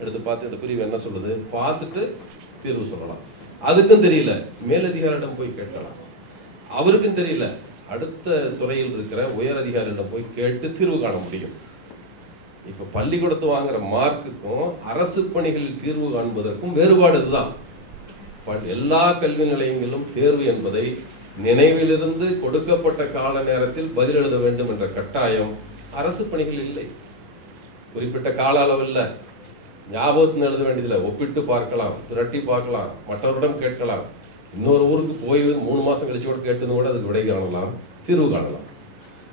எடுத்து பார்த்து இந்த பிரிவு என்ன சொல்லுது? பார்த்துட்டு தீர்வு சொல்லலாம். அதுக்கும் தெரியல. மேலதிகாரிடம் போய் கேட்கலாம். அவருக்கும் தெரியல. அடுத்த துறையில் இருக்கிற உயர் அதிகாரியிடம் போய் கேட்டு தீர்வு காண முடியும். இப்ப பள்ளிக்கூடத்து வாங்குற மார்க்குக்கும் அரசு பணிகளில் தீர்வு காண்பதற்கும் வேறுபாடு இதுதான். எல்லா கல்வி நிலையங்களிலும் தேர்வு என்பதை நினைவிலிருந்து கொடுக்கப்பட்ட கால நேரத்தில் பதில் எழுத வேண்டும் என்ற கட்டாயம் அரசு பணிகள் இல்லை. குறிப்பிட்ட கால அளவு ஞாபகத்தில் எழுத வேண்டியதில்லை. ஒப்பிட்டு பார்க்கலாம் திரட்டி பார்க்கலாம் மற்றவரிடம் கேட்கலாம். இன்னொரு ஊருக்கு போய் மூணு மாதம் கழிச்சு கூட கேட்டு கூட அதுக்கு விடை காணலாம் தீர்வு காணலாம்.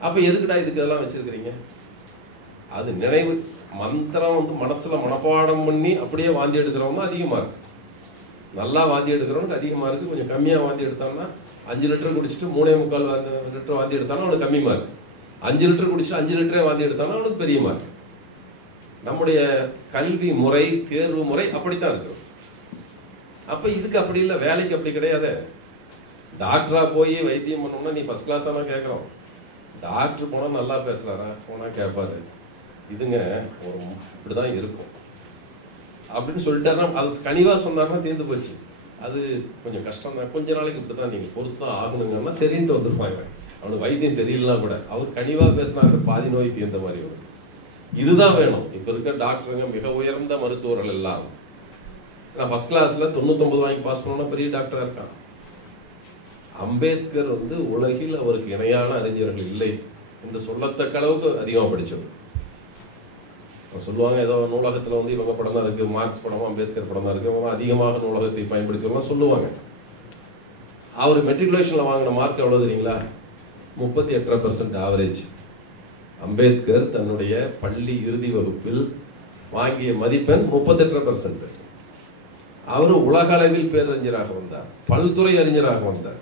அப்போ எதுக்குடா இதுக்கு இதெல்லாம் வச்சுருக்கிறீங்க? அது நினைவு மந்திரம் வந்து மனசில் மனப்பாடம் பண்ணி அப்படியே வாந்தி எடுக்கிறவங்க அதிகமாக இருக்கு. நல்லா வாந்தி எடுக்கிறவனுக்கு அதிகமாக இருக்குது கொஞ்சம் கம்மியாக வாந்தி எடுத்தான்னா அஞ்சு லிட்டர் குடிச்சிட்டு மூணே முக்கால் லிட்டர் வாந்தி எடுத்தாலும் அவனுக்கு கம்மியமாக இருக்குது அஞ்சு லிட்டர் குடிச்சிட்டு அஞ்சு லிட்டரே வாந்தி எடுத்தாலும் அவனுக்கு பெரியமாக இருக்குது நம்முடைய கல்வி முறை தேர்வு முறை அப்படித்தான் இருக்கும் அப்போ இதுக்கு அப்படி இல்லை வேலைக்கு அப்படி கிடையாது. டாக்டரா போய் வைத்தியம் பண்ணோம்னா நீ ஃபர்ஸ்ட் கிளாஸா தான் கேட்குறோம். டாக்டர் போனால் நல்லா பேசுறாரா? போனால் கேட்பாரு. இதுங்க ஒரு இப்படிதான் இருக்கும். அப்படின்னு சொல்லிட்டாருன்னா அது கனிவாக சொன்னார்னா தீர்ந்து போச்சு. அது கொஞ்சம் கஷ்டம் தான் கொஞ்ச நாளைக்கு இப்படி தான் நீங்கள் பொறுத்து தான் ஆகணுங்கன்னா சரின்ட்டு வந்துருப்பாங்க. அவனுக்கு வைத்தியம் தெரியலனா கூட. அவர் கனிவாக பேசினாங்க பாதி நோய் தீர்ந்த மாதிரி வரும். இதுதான் வேணும். இப்போ இருக்க டாக்டருங்க மிக உயர்ந்த மருத்துவர்கள் எல்லாம். நான் ஃபர்ஸ்ட் கிளாஸில் தொண்ணூத்தொம்பது வாங்கி பாஸ் பண்ணோம்னா பெரிய டாக்டராக இருக்கான். அம்பேத்கர் வந்து உலகில் அவருக்கு இணையான அறிஞர்கள் இல்லை என்று சொல்லத்தக்க அளவுக்கு அதிகமாக படித்தவர் சொல்லுவாங்க ஏதோ நூலகத்துல வந்து இவங்க படம் தான் இருக்கு மார்க்ஸ் படமும் அம்பேத்கர் படம் தான் இருக்கு. அவங்க அதிகமாக நூலகத்தை பயன்படுத்துவாங்க சொல்லுவாங்க. அவர் மெட்ரிகுலேஷன்ல வாங்கின மார்க் எவ்வளவு தெரியுங்களா? முப்பத்தி எட்டரை பர்சன்ட் ஆவரேஜ் அம்பேத்கர் தன்னுடைய பள்ளி இறுதி வகுப்பில் வாங்கிய மதிப்பெண் முப்பத்தெட்டரை பர்சன்ட் அவர் உலக அளவில் பேரறிஞராக வந்தார். பல்துறை அறிஞராக வந்தார்.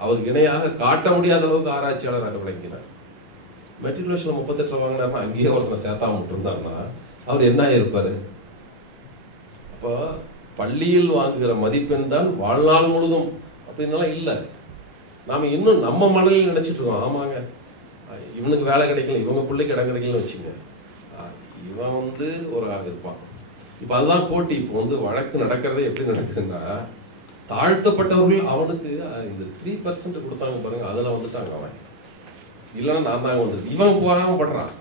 அவருக்கு இணையாக காட்ட முடியாத அளவுக்கு ஆராய்ச்சியாளராக விளங்கினார். மெட்ரிகுலேஷன் முப்பத்தெட்டு வாங்கினார்னா அங்கேயே ஒருத்தனை சேர்த்தாம விட்டுருந்தார்னா அவர் என்ன இருப்பார் அப்போ பள்ளியில் வாங்குகிற மதிப்பெண் தான் வாழ்நாள் முழுதும். அப்படின்னலாம் இல்லை. நாம இன்னும் நம்ம மனதில் நினைச்சிட்டு இருக்கோம் ஆமாங்க. இவனுக்கு வேலை கிடைக்கல இவங்க பிள்ளைக்கு இடம் கிடைக்கலன்னு வச்சுங்க. இவன் வந்து ஒரு ஆள் இருப்பான். இப்போ அதுதான் போட்டி. இப்போ வந்து வழக்கு நடக்கிறதே எப்படி நடக்குதுன்னா தாழ்த்தப்பட்டவர்கள் அவனுக்கு இந்த த்ரீ பர்சன்ட் கொடுத்தாங்க பாருங்க அதில் வந்துட்டாங்க அவன். இல்லைன்னா நான் தாங்க வந்து இவன் போகாம படுறான்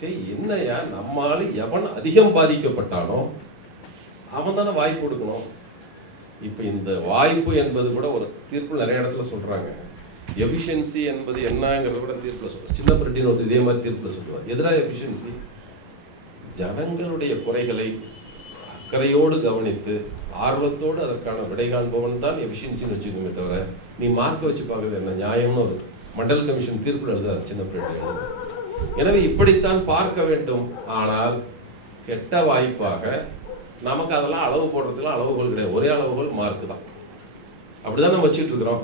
டேய் என்னய்யா நம்மால எவன் அதிகம் பாதிக்கப்பட்டானோ அவன் தானே வாய்ப்பு கொடுக்கணும். இப்போ இந்த வாய்ப்பு என்பது கூட ஒரு தீர்ப்பு நிறைய இடத்துல சொல்றாங்க. எஃபிஷியன்சி என்பது என்னங்கிறத கூட தீர்ப்பில் சொல்லுவார் சின்ன பிரிட்டின் ஒருத்தர் இதே மாதிரி தீர்ப்பில் சொல்லுவார். எதிராக எஃபிஷியன்சி ஜனங்களுடைய குறைகளை அக்கறையோடு கவனித்து ஆர்வத்தோடு அதற்கான விடை காண்பவன் தான் எஃபிஷியன்சின்னு வச்சுக்கோமே தவிர நீ மார்க் வச்சு பார்க்கறது என்ன? நியாயம்னு ஒரு மண்டல் கமிஷன் தீர்ப்பில் எழுதுறாரு சின்ன பிள்ளை எனவே இப்படித்தான் பார்க்க வேண்டும். ஆனால் கெட்ட வாய்ப்பாக நமக்கு அதெல்லாம் அளவு போடுறதுலாம் அளவுகோல் கிடையாது. ஒரே அளவுகோல் மார்க் தான். அப்படிதான் நம்ம வச்சுட்டு இருக்கிறோம்.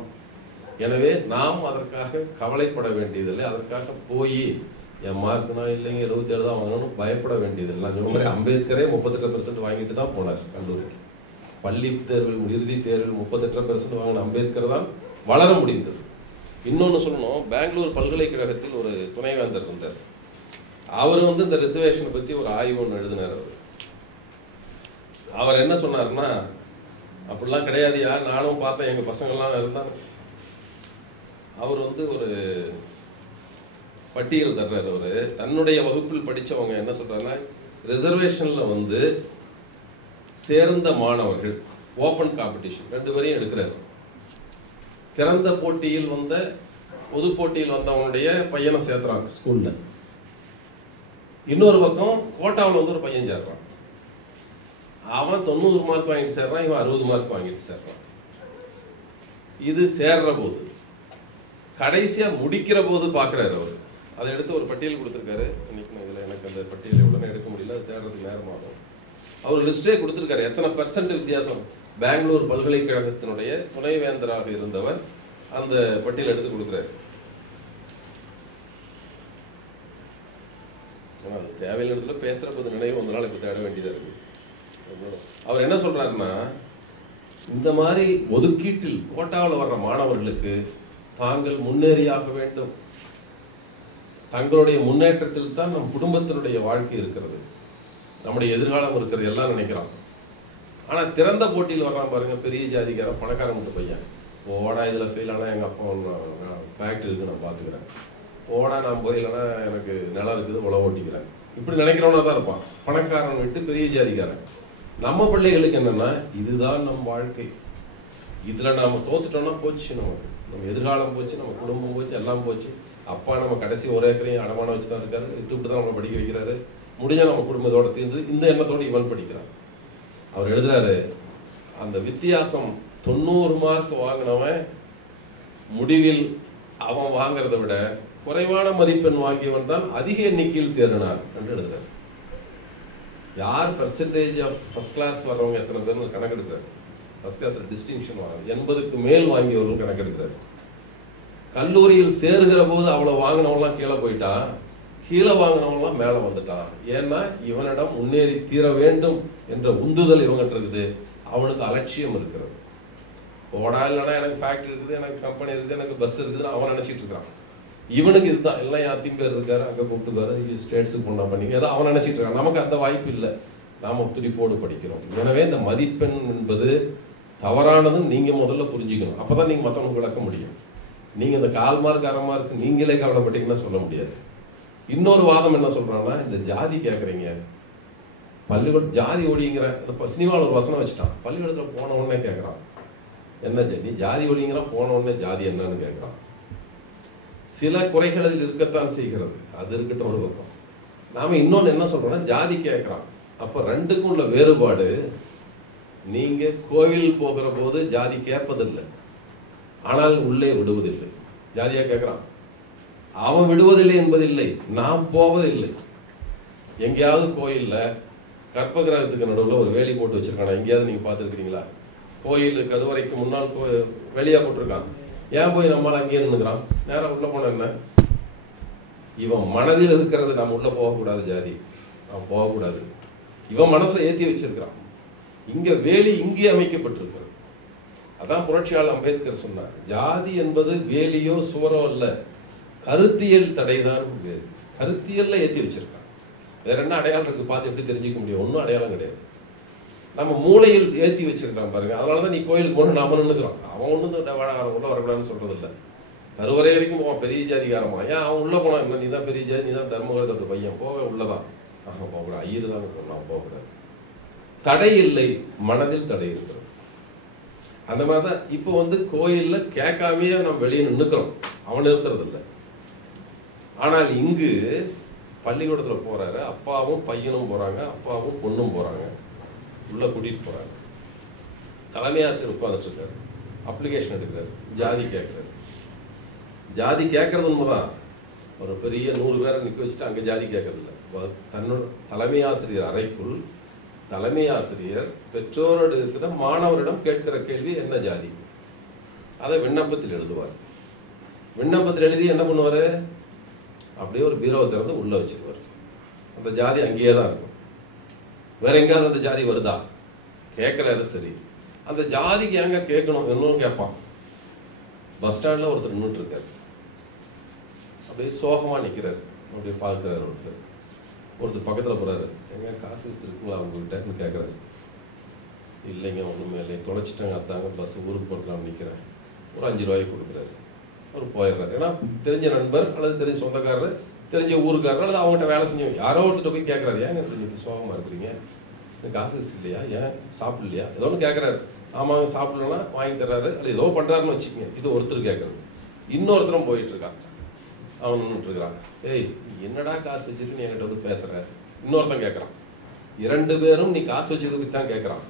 எனவே நாம் அதற்காக கவலைப்பட வேண்டியதில்லை. அதற்காக போய் என் மார்க்னா இல்லைங்க எழுபத்தி ஏழு தான் வாங்கணும்னு பயப்பட வேண்டியதில்லை. நான் சொன்ன மாதிரி அம்பேத்கரே முப்பத்தெட்டு பெர்சன்ட் வாங்கிட்டு தான் போனார் கல்லூரிக்கு. பள்ளி தேர்வில் இறுதி தேர்வில் முப்பத்தெட்டு பெர்சன்ட் வாங்கின அம்பேத்கர் தான் வளர முடிந்தது. இன்னொன்னு சொல்லணும் பெங்களூர் பல்கலைக்கழகத்தில் ஒரு துணைவேந்தர் இருந்தார். அவர் வந்து இந்த ரிசர்வேஷனை பத்தி ஒரு ஆய்வு ஒன்று எழுதினார் அவர். அவர் என்ன சொன்னாருன்னா அப்படிலாம் கிடையாதுயா நானும் பார்த்தேன் எங்க பசங்கள்லாம் இருந்தாங்க. அவர் வந்து ஒரு பட்டியல் தர்றாரு அவர். தன்னுடைய வகுப்பில் படிச்சவங்க என்ன சொல்கிறாங்கன்னா ரிசர்வேஷன்ல வந்து சேர்ந்த மாணவர்கள் ஓப்பன் காம்படிஷன் ரெண்டு பேரையும் எடுக்கிறாரு. திறந்த போட்டியில் வந்த பொது போட்டியில் வந்தவனுடைய பையனை சேர்த்துறாங்க ஸ்கூல்ல இன்னொரு பக்கம் கோட்டாவில் வந்து ஒரு பையன் சேர்றான். அவன் தொண்ணூறு மார்க் வாங்கிட்டு சேர்றான் இவன் அறுபது மார்க் வாங்கிட்டு சேர்றான். இது சேர்ற போது கடைசியா முடிக்கிற போது பாக்குறாரு அவர். அதை எடுத்து ஒரு பட்டியல் கொடுத்துருக்காரு. இன்னைக்கு நான் இதில் எனக்கு அந்த பட்டியலை உடனே எடுக்க முடியல. அது தேடுறதுக்கு நேரமாகும். அவர் லிஸ்டே கொடுத்துருக்காரு. எத்தனை பர்சன்ட் வித்தியாசம்? பெங்களூர் பல்கலைக்கழகத்தினுடைய துணைவேந்தராக இருந்தவர் அந்த பட்டியல் எடுத்து கொடுக்குறாரு. ஆனால் அது இடத்துல பேசுற போது நினைவு ஒரு நாள் இப்போ தேட வேண்டியதா இருக்கு. அவர் என்ன சொல்றாருன்னா இந்த மாதிரி ஒதுக்கீட்டில் கோட்டாவில் வர்ற மாணவர்களுக்கு தாங்கள் முன்னேறியாக வேண்டும். தங்களுடைய முன்னேற்றத்தில் தான் நம் குடும்பத்தினுடைய வாழ்க்கை இருக்கிறது. நம்முடைய எதிர்காலம் இருக்கிறது எல்லாம் நினைக்கிறோம். ஆனால் திறந்த போட்டியில் வர்றான் பாருங்க பெரிய ஜாதிக்கார பணக்காரன் பையன். ஓடா இதில் ஃபெயில் ஆனால் எங்கள் அப்பா ஃபேக்ட்ரி இருக்குது நான் பார்த்துக்கிறேன் ஓடா நான் போயிலனா எனக்கு நிலம் இருக்குது உழவு ஓட்டிக்கிறேன். இப்படி நினைக்கிறவனா தான் இருப்பான். பணக்காரன் விட்டு பெரிய ஜாதிக்காரன். நம்ம பிள்ளைகளுக்கு என்னென்னா இதுதான் நம் வாழ்க்கை. இதில் நாம் தோத்துட்டோம்னா போச்சு நமக்கு. நம்ம எதிர்காலம் போச்சு நம்ம குடும்பம் போச்சு எல்லாம் போச்சு. அப்பா நம்ம கடைசி ஒரு ஏக்கரையும் அடமானம் வச்சு தான் இருக்காரு. விட்டுவிட்டு தான் நம்ம படிக்க வைக்கிறாரு. முடிஞ்சால் நம்ம குடும்பத்தோட தீர்ந்து இந்த எண்ணத்தோட இவன் படிக்கிறான். அவர் எழுதுறாரு அந்த வித்தியாசம் தொண்ணூறு மார்க் வாங்கினவன் முடிவில் அவன் வாங்குறதை விட குறைவான மதிப்பெண் வாங்கியவன் தான் அதிக எண்ணிக்கையில் தேர்னார் என்று எழுதுறாரு. யார் பர்சன்டேஜ் ஆஃப் ஃபர்ஸ்ட் கிளாஸ் வர்றவங்க எத்தனை பேர்னு கணக்கெடுக்கிறாரு. ஃபஸ்ட் கிளாஸ் டிஸ்டிங்ஷன் வாங்க எண்பதுக்கு மேல் வாங்கியவர்கள் கணக்கெடுக்கிறாரு. கல்லூரியில் சேருகிற போது அவ்வளோ வாங்கினவங்களாம் கீழே போயிட்டான் கீழே வாங்கினவங்களாம் மேலே வந்துட்டான் ஏன்னா இவனிடம் முன்னேறி தீர வேண்டும் என்ற உந்துதல் இவங்கிட்ட இருக்குது. அவனுக்கு அலட்சியம் இருக்கிறது. போடா இல்லைன்னா எனக்கு ஃபேக்ட்ரி இருக்குது எனக்கு கம்பெனி இருக்குது எனக்கு பஸ் இருக்குதுன்னு அவன் நினச்சிட்டு இருக்கான் இவனுக்கு இதுதான். எல்லாம் யாத்தையும் பேர் இருக்காரு அங்கே கூப்பிட்டுக்காரு ஸ்டேட்ஸுக்கு பொண்ணா பண்ணிங்க ஏதோ அவன் நினைச்சிட்டு இருக்கான். நமக்கு அந்த வாய்ப்பு இல்லை. நாம துடிப்போடு படிக்கிறோம். எனவே இந்த மதிப்பெண் என்பது தவறானதுன்னு நீங்க முதல்ல புரிஞ்சுக்கணும். அப்பதான் நீங்க மற்றவங்க விளக்க முடியும். நீங்க இந்த கால் மார்க் அரை மார்க் நீங்களே கவலைப்பட்டீங்கன்னா சொல்ல முடியாது. இன்னொரு வாதம் என்ன சொல்கிறான்னா இந்த ஜாதி கேட்குறீங்க பள்ளிக்கூடம் ஜாதி ஒழிங்கிற இந்த சினிமாவில் ஒரு வசனம் வச்சுட்டான். பள்ளிக்கூடத்தில் போன உடனே கேட்குறான் என்ன நீ ஜாதி ஒழிங்கிற போன உடனே ஜாதி என்னன்னு கேட்குறான் சில குறைகள் அதில் இருக்கத்தான் செய்கிறது. அது இருக்கட்டும் ஒரு பக்கம். நாம இன்னொன்னு என்ன சொல்றோம்னா ஜாதி கேட்குறான் அப்ப ரெண்டுக்கும் உள்ள வேறுபாடு நீங்க கோவில் போகிற போது ஜாதி கேட்பதில்லை. ஆனால் உள்ளே விடுவதில்லை. ஜாதியா கேட்குறான். அவன் விடுவதில்லை என்பதில்லை. நாம் போவதில்லை. எங்கேயாவது கோயில்ல கற்பகிரகத்துக்கு நடுவுல ஒரு வேலி போட்டு வச்சிருக்கானா? எங்கேயாவது நீங்க பார்த்துருக்கீங்களா கோயில் கதுவரைக்கு முன்னால் கோ வெளியா போட்டிருக்கான். ஏன் போய் நம்மளால அங்கேயே நின்னுக்கிறான்? நேரா உள்ள போன என்ன? இவன் மனதில் இருக்கிறது நம்ம உள்ள போகக்கூடாது ஜாதி. அவன் போகக்கூடாது. இவன் மனசுல ஏத்தி வச்சிருக்கிறான். இங்கே வேலி இங்கே அமைக்கப்பட்டிருக்கிறது. அதான் புரட்சியாளர் அம்பேத்கர் சொன்னார். ஜாதி என்பது வேலியோ சுவரோ அல்ல. கருத்தியல் தடைதான் வேறு கருத்தியல்ல ஏற்றி வச்சிருக்கான் வேற என்ன அடையாளம் இருக்கு? பார்த்து எப்படி தெரிஞ்சுக்க முடியும்? ஒன்றும் அடையாளம் கிடையாது. நம்ம மூளையில் ஏற்றி வச்சிருக்கிறான் பாருங்க. அதனாலதான் நீ கோயிலுக்கு போன நாம நின்றுக்கிறோம் அவன் ஒன்றும் உள்ள வரக்கூடாதுன்னு சொல்றது இல்லை கருவறை வரைக்கும் போவான். பெரிய ஜாதிகாரமா. ஏன் அவன் உள்ள போனான்? நீ தான் பெரிய ஜாதி நீ தான் தர்மகரத்து பையன். போக உள்ளதான். ஆஹா போகக்கூடாது. ஐயர் தான் நான் போகக்கூடாது. தடை இல்லை மனதில் தடை இருக்கிறது. அந்த மாதிரி தான் இப்போ வந்து கோயிலில் கேட்காமையே நம்ம வெளியே நின்றுக்கிறோம் அவன் நிறுத்துறதில்லை. ஆனால் இங்கு பள்ளிக்கூடத்தில் போகிறாரு அப்பாவும் பையனும் போறாங்க அப்பாவும் பொண்ணும் போறாங்க. உள்ளே கூட்டிகிட்டு போறாங்க தலைமை ஆசிரியர் உட்காந்துட்டுருக்காரு அப்ளிகேஷன் எடுக்கிறாரு. ஜாதி கேட்குறாரு. ஜாதி கேட்கறது உண்மைதான். ஒரு பெரிய நூறு பேரை நிற்க வச்சுட்டு அங்கே ஜாதி கேட்கறதில்ல. தன்னோட தலைமை ஆசிரியர் அறைக்குள் தலைமை ஆசிரியர் பெற்றோரோடு இருக்கிற மாணவரிடம் கேட்கிற கேள்வி என்ன ஜாதி? அதை விண்ணப்பத்தில் எழுதுவார். விண்ணப்பத்தில் எழுதி என்ன பண்ணுவாரு? அப்படியே ஒரு பீரோவை திறந்து உள்ள வச்சிருவார். அந்த ஜாதி அங்கேயே தான் இருக்கும். வேற எங்கேயாவது அந்த ஜாதி வருதா? கேட்குறாரு சரி. அந்த ஜாதிக்கு எங்க கேட்கணும்? இன்னும் கேட்பான். பஸ் ஸ்டாண்ட்ல ஒருத்தர் நின்றுட்டு இருக்காரு. அப்படியே சோகமா நிற்கிறாரு அப்படியே பார்க்குறாரு ஒருத்தர். ஒருத்தர் பக்கத்தில் போகிறாரு எங்க காசு இருக்குங்களா உங்ககிட்டன்னு கேட்கறாரு இல்லைங்க ஒன்றுமே இல்லை. தொலைச்சிட்டாங்க அத்தாங்க பஸ் ஊருக்கு போகிறதுலாம் நிற்கிறேன் ஒரு அஞ்சு ரூபாய்க்கு கொடுக்குறாரு. அவர் போயிடுறாரு. ஏன்னா தெரிஞ்ச நண்பர் அல்லது தெரிஞ்ச சொந்தக்காரர் தெரிஞ்ச ஊருக்காரர் அல்லது அவங்ககிட்ட வேலை செஞ்சவங்க யாரோ ஒருத்தர் போய் கேட்குறாரு ஏன் தெரிஞ்சு சோகமாக இருக்கிறீங்க? இந்த காசு இல்லையா? ஏன்? சாப்பிடலையா? ஏதோ ஒன்று கேட்குறாரு ஆமாங்க சாப்பிடலன்னா வாங்கி தர்றாரு. அது ஏதோ பண்ணுறாருன்னு வச்சுக்கோங்க. இது ஒருத்தர் கேட்கறது இன்னொருத்தரும் போயிட்டுருக்கான் அவன் நின்றுட்டு இருக்கிறான். ஏய் என்னடா காசு வச்சிருக்கு நீ என்கிட்ட வந்து பேசுற? இன்னொருத்தன் கேட்கறான் இரண்டு பேரும் நீ காசு வச்சிருக்கிறதுக்கு தான் கேட்கறான்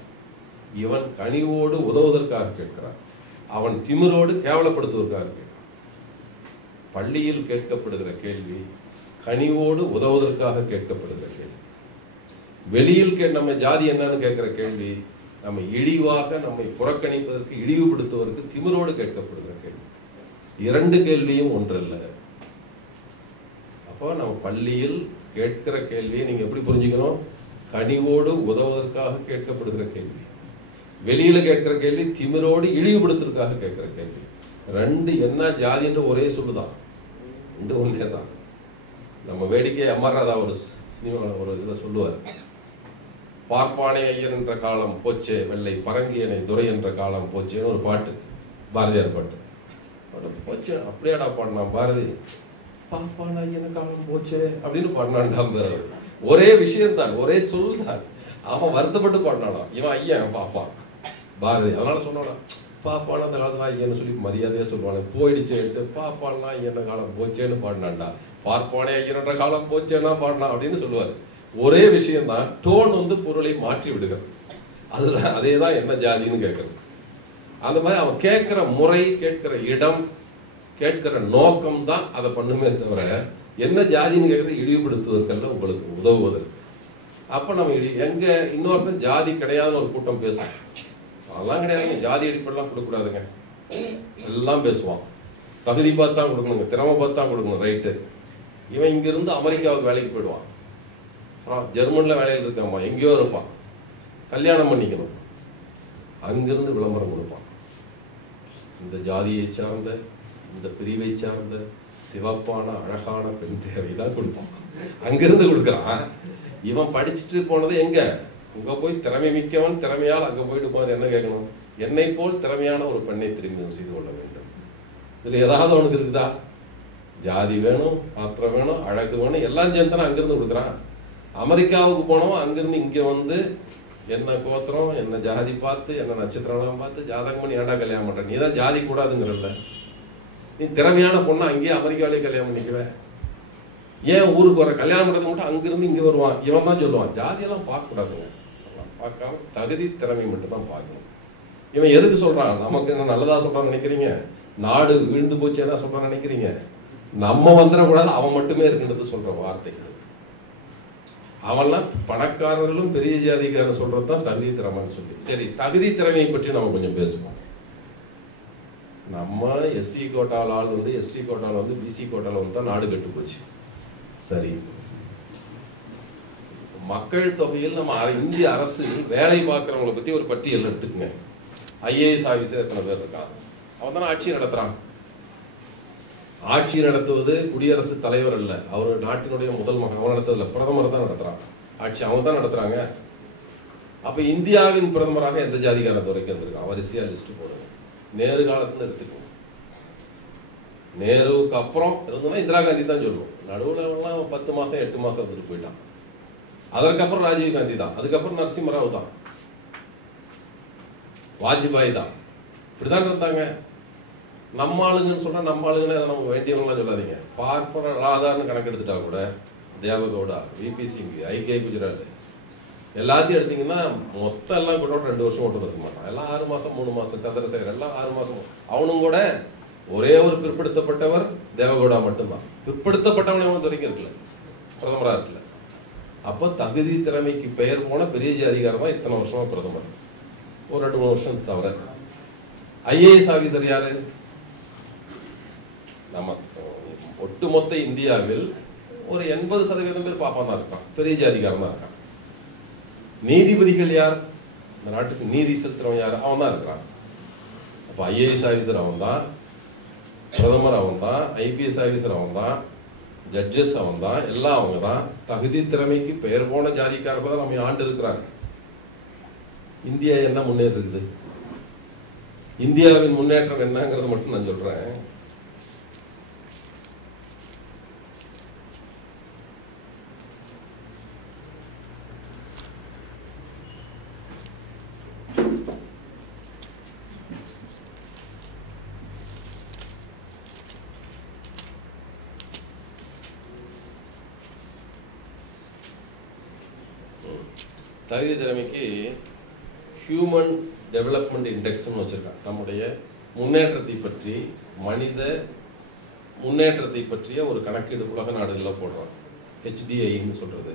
இவன் கனிவோடு உதவுவதற்காக கேட்கிறான். அவன் திமிரோடு கேவலப்படுத்துவதற்காக கேட்கிறான். பள்ளியில் கேட்கப்படுகிற கேள்வி கனிவோடு உதவுவதற்காக கேட்கப்படுகிற கேள்வி. வெளியில் கே நம்ம ஜாதி என்னன்னு கேட்கிற கேள்வி நம்ம இழிவாக நம்மை புறக்கணிப்பதற்கு இழிவுபடுத்துவதற்கு திமிரோடு கேட்கப்படுகிற கேள்வி. இரண்டு கேள்வியும் ஒன்றல்ல. அப்போ நம்ம பள்ளியில் கேட்கிற கேள்வியை நீங்கள் எப்படி புரிஞ்சுக்கணும்? கனிவோடு உதவுவதற்காக கேட்கப்படுகிற கேள்வி. வெளியில் கேட்கிற கேள்வி திமிரோடு இழிவுபடுத்துறதுக்காக கேட்கிற கேள்வி. ரெண்டு என்ன ஜாதின்ற ஒரே சொல்லுதான். ரெண்டு ஒன்றே தான். நம்ம வேடிக்கை அமர்ராதா ஒரு சினிமாவில் ஒரு இதை சொல்லுவார். பார்ப்பானே ஐயர் என்ற காலம் போச்சே வெள்ளை பரங்கியனை துரை என்ற காலம் போச்சேன்னு ஒரு பாட்டு. பாரதியார் பாட்டு. அட போச்சு அப்படியாடா பாடினான் பாரதி. பாப்பாடா எனக்கு காலம் போச்சே? அப்படின்னு பாடினான்டா ஒரே விஷயம் தான் ஒரே சொல் தான் அவன் வருத்தப்பட்டு பாடினாடா இவன் ஐயன் பாப்பா. பாரதி அதனால சொன்னானா பாப்பானா அந்த காலத்துல ஐயன்னு சொல்லி மரியாதையா சொல்லுவானே. போயிடுச்சேன்ட்டு பாப்பானா என்ன காலம் போச்சேன்னு பாடினான்டா. பார்ப்பானே ஐயன்ற காலம் போச்சேன்னா பாடினா அப்படின்னு சொல்லுவாரு. ஒரே விஷயம் தான் டோன் வந்து பொருளை மாற்றி விடுகிறது. அதுதான் அதே தான் என்ன ஜாதின்னு கேட்கறது. அந்த மாதிரி அவன் கேட்கிற முறை கேட்கிற இடம் கேட்கிற நோக்கம் தான் அதை பண்ணுமே தவிர என்ன ஜாதின்னு கேட்கறது இழிவுபடுத்துவதற்கல்ல உங்களுக்கு உதவுவதற்கு அப்ப நம்ம இடி எங்க இன்னொருத்தன் ஜாதி கிடையாதுன்னு ஒரு கூட்டம் பேசும் அதெல்லாம் கிடையாதுங்க. ஜாதி அடிப்படைலாம் கொடுக்கக்கூடாதுங்க. எல்லாம் பேசுவான். தகுதி பார்த்து தான் கொடுக்கணுங்க. திறமை பார்த்து தான் கொடுக்கணும். ரைட்டு. இவன் இங்கிருந்து அமெரிக்காவுக்கு வேலைக்கு போயிடுவான். அப்புறம் ஜெர்மனில் வேலையில் இருக்காமா எங்கேயோ இருப்பான். கல்யாணம் பண்ணிக்கணும். அங்கிருந்து விளம்பரம் கொடுப்பான். இந்த ஜாதியை சார்ந்த இந்த பிரிவை சார்ந்த சிவப்பான அழகான பெண் தேவை தான் கொடுப்பான். அங்கிருந்து கொடுக்குறான். இவன் படிச்சுட்டு போனது எங்க? அங்க போய் திறமை மிக்கவன் திறமையால் அங்க போயிட்டு போனது என்ன கேட்கணும்? என்னை போல் திறமையான ஒரு பெண்ணை திரும்பி செய்து கொள்ள வேண்டும். இதுல ஏதாவது அவனுக்கு இருக்குதா? ஜாதி வேணும் பாத்திரம் வேணும் அழகு வேணும் எல்லாம் சேர்ந்தனா அங்கிருந்து கொடுக்குறான். அமெரிக்காவுக்கு போனோம் அங்கிருந்து இங்க வந்து என்ன கோத்திரம் என்ன ஜாதி பார்த்து என்ன நட்சத்திரம்லாம் பார்த்து ஜாதகம் பண்ணி ஏன்டா கல்யாணம் பண்ற நீ தான் ஜாதி கூடாதுங்கிறல்ல. நீ திறமையான பொண்ணை அங்கேயே அமெரிக்காவிலே கல்யாணம் பண்ணிக்குவ ஏன் ஊருக்கு வர கல்யாணம் பண்ணுறது மட்டும் அங்கிருந்து இங்கே வருவான்? இவன் தான் சொல்லுவான் ஜாதியெல்லாம் பார்க்கக்கூடாதுங்க. பார்க்காம தகுதி திறமை மட்டும் தான் பார்க்கணும். இவன் எதுக்கு சொல்றான்? நமக்கு என்ன நல்லதா சொல்கிறான்னு நினைக்கிறீங்க? நாடு வீழ்ந்து போச்சு என்ன சொல்றான்னு நினைக்கிறீங்க? நம்ம வந்துடக்கூடாது அவன் மட்டுமே இருக்குன்றது சொல்ற வார்த்தைகள். அவன்லாம் பணக்காரர்களும் பெரிய ஜாதிக்காரன் சொல்றது தான் தகுதி திறமைன்னு சொல்லி. சரி தகுதி திறமையை பற்றி நம்ம கொஞ்சம் பேசுவோம். நம்ம எஸ்சி கோட்டால ஆள் வந்து எஸ்டி கோட்டால வந்து பிசி கோட்டால வந்து தான் நாடு கெட்டு போச்சு. சரி. மக்கள் தொகையில் நம்ம இந்திய அரசு வேலை பார்க்குறவங்கள பற்றி ஒரு பட்டியல் எடுத்துக்கங்க. ஐஏஎஸ் ஆஃபீஸர் எத்தனை பேர் இருக்கான் அவன் தானே ஆட்சி நடத்துறான். ஆட்சி நடத்துவது குடியரசுத் தலைவர் அல்ல. அவர் நாட்டினுடைய முதல் மகன். அவன் நடத்துறதில்ல பிரதமர் தான் நடத்துறான். ஆட்சி அவங்க தான் நடத்துறாங்க. அப்ப இந்தியாவின் பிரதமராக எந்த ஜாதிகாரன் வரைக்கும் இருந்திருக்கான் வரிசையாக லிஸ்ட் போடுங்க. நேரு காலத்துல எடுத்துக்கணும் நேருவுக்கு அப்புறம் இருந்தோம்னா இந்திரா காந்தி தான் சொல்லுவோம். நடுவுல எல்லாம் பத்து மாசம் எட்டு மாசம் இருந்துட்டு போயிட்டான். அதற்கப்புறம் ராஜீவ் காந்தி தான். அதுக்கப்புறம் நரசிம்மராவ் தான். வாஜ்பாய் தான். இப்படிதான் இருந்தாங்க. நம்ம ஆளுங்கன்னு சொல்றா நம்ம ஆளுங்கன்னு அதை நம்ம வேண்டியவங்களாம் சொல்லாதீங்க. பார்ப்பன ராதான்னு கணக்கு எடுத்துட்டா கூட தேவகவுடா விபி சிங் ஐகே குஜராத் எல்லாத்தையும் எடுத்தீங்கன்னா மொத்தம் எல்லாம் கூட ரெண்டு வருஷம் ஓட்டு இருக்க மாட்டான். எல்லாம் ஆறு மாசம் மூணு மாசம் சந்திரசேகர் எல்லாம் ஆறு மாசம். அவனும் கூட ஒரே ஒரு பிற்படுத்தப்பட்டவர் தேவகவுடா மட்டும்தான். பிற்படுத்தப்பட்டவனே ஒன்று வரைக்கும் இருக்கல. பிரதமராக இருக்கல. அப்போ தகுதி திறமைக்கு பெயர் போன பெரிய அதிகாரம் தான் இத்தனை வருஷமா பிரதமர். ஒரு ரெண்டு மூணு வருஷம் தவிர. ஐஏஎஸ் ஆஃபீஸர் யாரு? நம்ம ஒட்டுமொத்த இந்தியாவில் ஒரு எண்பது சதவீதம் பேர் பாப்பா தான் இருக்கான் பெரிய அதிகாரம் தான் இருக்கான். நீதிபதிகள் யார்? இந்த நாட்டுக்கு நீதி செலுத்துறவன் யார்? அவன் தான் இருக்கிறான். அப்போ ஐஏஎஸ் ஆஃபீஸர் அவன் தான் பிரதமர் அவன் தான் ஐபிஎஸ் ஆஃபீஸர் அவன் தான் ஜட்ஜஸ் அவன் தான் எல்லாம் அவங்க தான் தகுதி திறமைக்கு பெயர் போன ஜாதிக்காரர்கள் தான் நம்ம ஆண்டு இருக்கிறாங்க. இந்தியா என்ன முன்னேறிருக்குது இந்தியாவின் முன்னேற்றம் என்னங்கிறது மட்டும் நான் சொல்றேன். தகுதி திறமைக்கு ஹியூமன் டெவலப்மெண்ட் இண்டெக்ஸ்னு வச்சுருக்காங்க. நம்முடைய முன்னேற்றத்தை பற்றி மனித முன்னேற்றத்தை பற்றிய ஒரு கணக்கீடு உலக நாடுகளில் போடுறாங்க ஹெச்டிஐன்னு சொல்றது.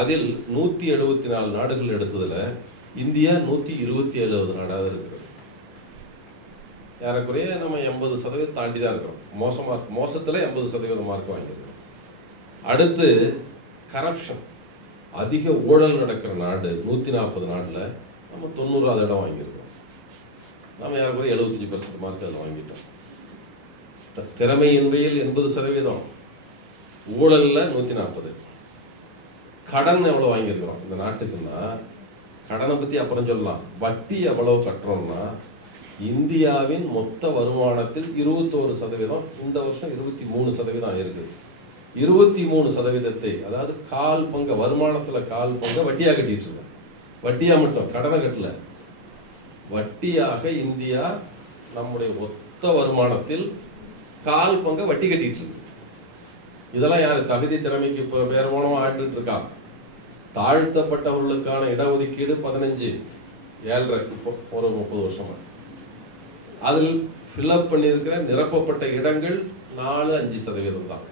அதில் நூற்றி எழுபத்தி நாலு நாடுகள் எடுத்ததுல இந்தியா நூற்றி இருபத்தி ஏழாவது நாடாக இருக்கிறது. ஏறக்குறைய நம்ம எண்பது சதவீதம் தாண்டி தான் இருக்கிறோம். மோசமாக மோசத்துல எண்பது சதவீதம் மார்க் வாங்கியிருக்கிறோம். அடுத்து கரப்ஷன் அதிக ஊழல் நடக்கிற நாடு நூற்றி நாற்பது நாட்டில் நம்ம தொண்ணூறாவது இடம் வாங்கியிருக்கோம். நம்ம ஏறக்குறைய எழுபத்தஞ்சி பர்சன்ட் மார்க் அதில் வாங்கிட்டோம். த- திறமையின்மையில் எண்பது சதவீதம். ஊழலில் நூற்றி நாற்பது கடன் எவ்வளோ வாங்கியிருக்கிறோம்? இந்த நாட்டுக்குன்னா கடனை பற்றி அப்புறம் சொல்லலாம். வட்டி எவ்வளவு கட்டுறோம்னா இந்தியாவின் மொத்த வருமானத்தில் இருபத்தோரு சதவீதம் இந்த வருஷம் இருபத்தி மூணு சதவீதம் இருக்குது இருபத்தி மூணு சதவீதத்தை அதாவது கால் பங்க வருமானத்துல கால் பங்க வட்டியா கட்டிட்டு இருக்கோம். வட்டியா மட்டும் கடனை கட்டல. வட்டியாக இந்தியா நம்முடைய மொத்த வருமானத்தில் கால் பங்க வட்டி கட்டிட்டு இருக்கு. இதெல்லாம் யாரு? தகுதி திறமைக்கு இப்போ வேற போனவன் ஆண்டுட்டு இருக்கான். தாழ்த்தப்பட்டவர்களுக்கான இடஒதுக்கீடு பதினஞ்சு ஏழரை இப்போ ஒரு முப்பது வருஷமா. அதில் ஃபில்அப் பண்ணியிருக்கிற நிரப்பப்பட்ட இடங்கள் நாலு அஞ்சு சதவீதம் தான்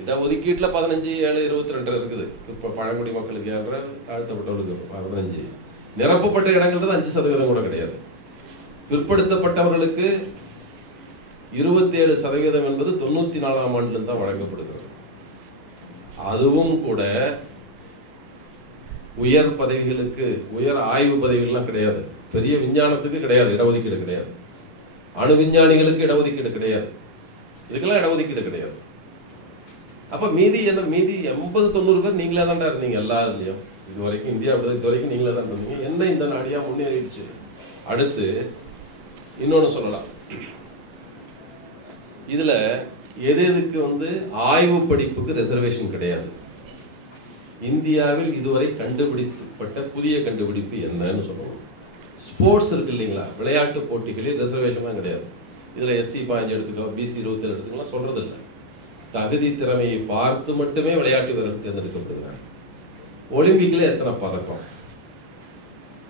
இடஒதுக்கீட்டில் பதினஞ்சு ஏழு இருபத்தி ரெண்டு இருக்குது. இப்போ பழங்குடி மக்களுக்கு ஏழரை தாழ்த்தப்பட்டவர்களுக்கு பதினஞ்சு. நிரப்பப்பட்ட இடங்கள் அஞ்சு சதவீதம் கூட கிடையாது. பிற்படுத்தப்பட்டவர்களுக்கு இருபத்தி ஏழு சதவீதம் என்பது தொண்ணூத்தி நாலாம் ஆண்டுல தான் வழங்கப்படுகிறது. அதுவும் கூட உயர் பதவிகளுக்கு உயர் ஆய்வு பதவிகள்லாம் கிடையாது. பெரிய விஞ்ஞானத்துக்கு கிடையாது இடஒதுக்கீடு கிடையாது. அணு விஞ்ஞானிகளுக்கு இடஒதுக்கீடு கிடையாது. இதுக்கெல்லாம் இடஒதுக்கீடு கிடையாது. அப்போ மீதி என்ன மீதி எண்பது தொண்ணூறு பேர் நீங்களே தான்டா இருந்தீங்க எல்லா இது வரைக்கும் இந்தியா இது வரைக்கும் நீங்களே தான் இருந்தீங்க. என்ன இந்த நாடியாக முன்னேறிடுச்சு? அடுத்து இன்னொன்னு சொல்லலாம். இதுல எது எதுக்கு வந்து ஆய்வு படிப்புக்கு ரிசர்வேஷன் கிடையாது? இந்தியாவில் இதுவரை கண்டுபிடிக்கப்பட்ட புதிய கண்டுபிடிப்பு என்னன்னு சொல்லணும். ஸ்போர்ட்ஸ் இருக்கு இல்லைங்களா? விளையாட்டு போட்டிகளில் ரிசர்வேஷன்லாம் கிடையாது. இதில் எஸ்சி பாஞ்சு எடுத்துக்கோ பிசி இருபத்தேழு எடுத்துக்கலாம் சொல்கிறது இல்லை தகுதி திறமையை பார்த்து மட்டுமே விளையாட்டு வீரர்கள் தேர்ந்தெடுக்கப்படுகிறார் ஒலிம்பிக்ல எத்தனை பதக்கம்?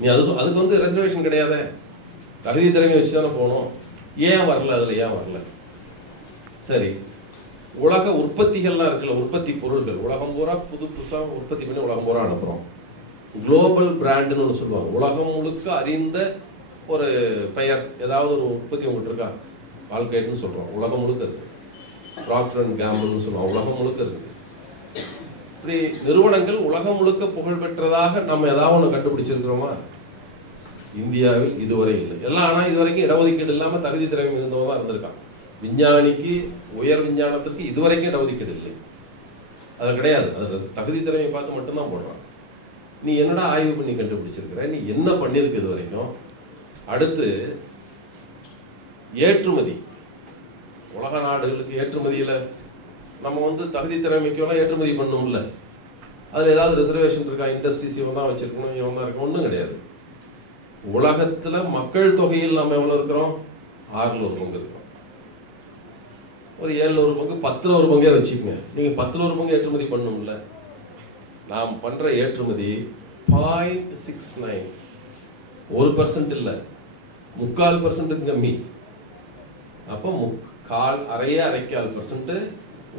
நீ அது அதுக்கு வந்து ரெசர்வேஷன் கிடையாதே. தகுதி திறமையை வச்சு தானே போகணும். ஏன் வரல? அதில் ஏன் வரல? சரி. உலக உற்பத்திகள்லாம் இருக்குல்ல உற்பத்தி பொருள்கள். உலகம் பூரா புது புதுசாக உற்பத்தி பண்ணி உலகம் பூரா அனுப்புகிறோம் குளோபல் பிராண்டுன்னு ஒன்று சொல்லுவாங்க. உலகம் முழுக்க அறிந்த ஒரு பெயர் ஏதாவது ஒரு உற்பத்தி உங்கள்கிட்ட இருக்கா? வாழ்க்கைன்னு சொல்கிறோம் உலகம் முழுக்க இருக்குது ப்ராக்டர் அண்ட் கேம்பிள்னு சொல்லுவோம் உலகம் முழுக்க இருக்குது. இப்படி நிறுவனங்கள் உலகம் முழுக்க புகழ் பெற்றதாக நம்ம ஏதாவது ஒன்று கண்டுபிடிச்சிருக்கிறோமா? இந்தியாவில் இதுவரை இல்லை. எல்லாம் ஆனால் இது வரைக்கும் இடஒதுக்கீடு இல்லாமல் தகுதி திறமை மிகுந்தவங்க தான் இருந்திருக்கான் விஞ்ஞானிக்கு உயர் விஞ்ஞானத்திற்கு இதுவரைக்கும் இடஒதுக்கீடு இல்லை. அது கிடையாது. அது தகுதி திறமையை பார்த்து மட்டும்தான் போடுறான் நீ என்னடா ஆய்வு பண்ணி கண்டுபிடிச்சிருக்கிற? நீ என்ன பண்ணியிருக்கு இது வரைக்கும் அடுத்து ஏற்றுமதி. உலக நாடுகளுக்கு ஏற்றுமதியில் நம்ம வந்து தகுதி திறமைக்கெல்லாம் ஏற்றுமதி பண்ணணும்ல அதில் ஏதாவது ரிசர்வேஷன் இருக்கா? இண்டஸ்ட்ரீஸ் இவன் தான் வச்சிருக்கணும் இவன் தான் இருக்கணும். ஒன்றும் கிடையாது. உலகத்தில் மக்கள் தொகையில் நம்ம எவ்வளோ இருக்கிறோம்? ஆறில் ஒரு பங்கு இருக்கிறோம். ஒரு ஏழில் ஒரு பங்கு பத்தில் ஒரு பங்கே வச்சுக்கோங்க. நீங்கள் பத்தில் ஒரு பங்கு ஏற்றுமதி பண்ணணும்ல நாம் பண்ணுற ஏற்றுமதி பாயிண்ட் சிக்ஸ் நைன் ஒரு பர்சன்ட் இல்லை. முக்கால் பர்சன்ட்டுக்கு கம்மி. அப்போ முக் கால் அரைய அரைக்கால் பர்சன்ட்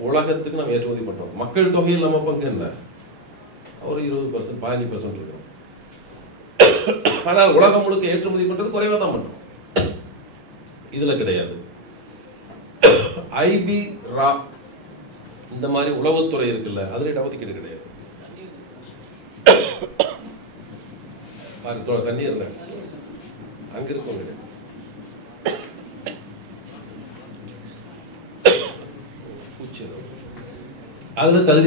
உலகத்துக்கு நம்ம ஏற்றுமதி பண்ணுறோம் மக்கள் தொகையில் நம்ம பங்கு என்ன? ஒரு இருபது பர்சன்ட் பதினஞ்சு பர்சன்ட் இருக்கிறோம். ஆனால் உலகம் முழுக்க ஏற்றுமதி பண்ணுறது குறைவா தான் பண்ணுறோம் இதில் கிடையாது. ஐபி ரா இந்த மாதிரி உளவுத்துறை இருக்குல்ல அதில் இடஒதுக்கீடு கிடையாது. பாரு, அங்கே தண்ணி இருக்கும் கிடையாது பூச்சி அதில் தகுதி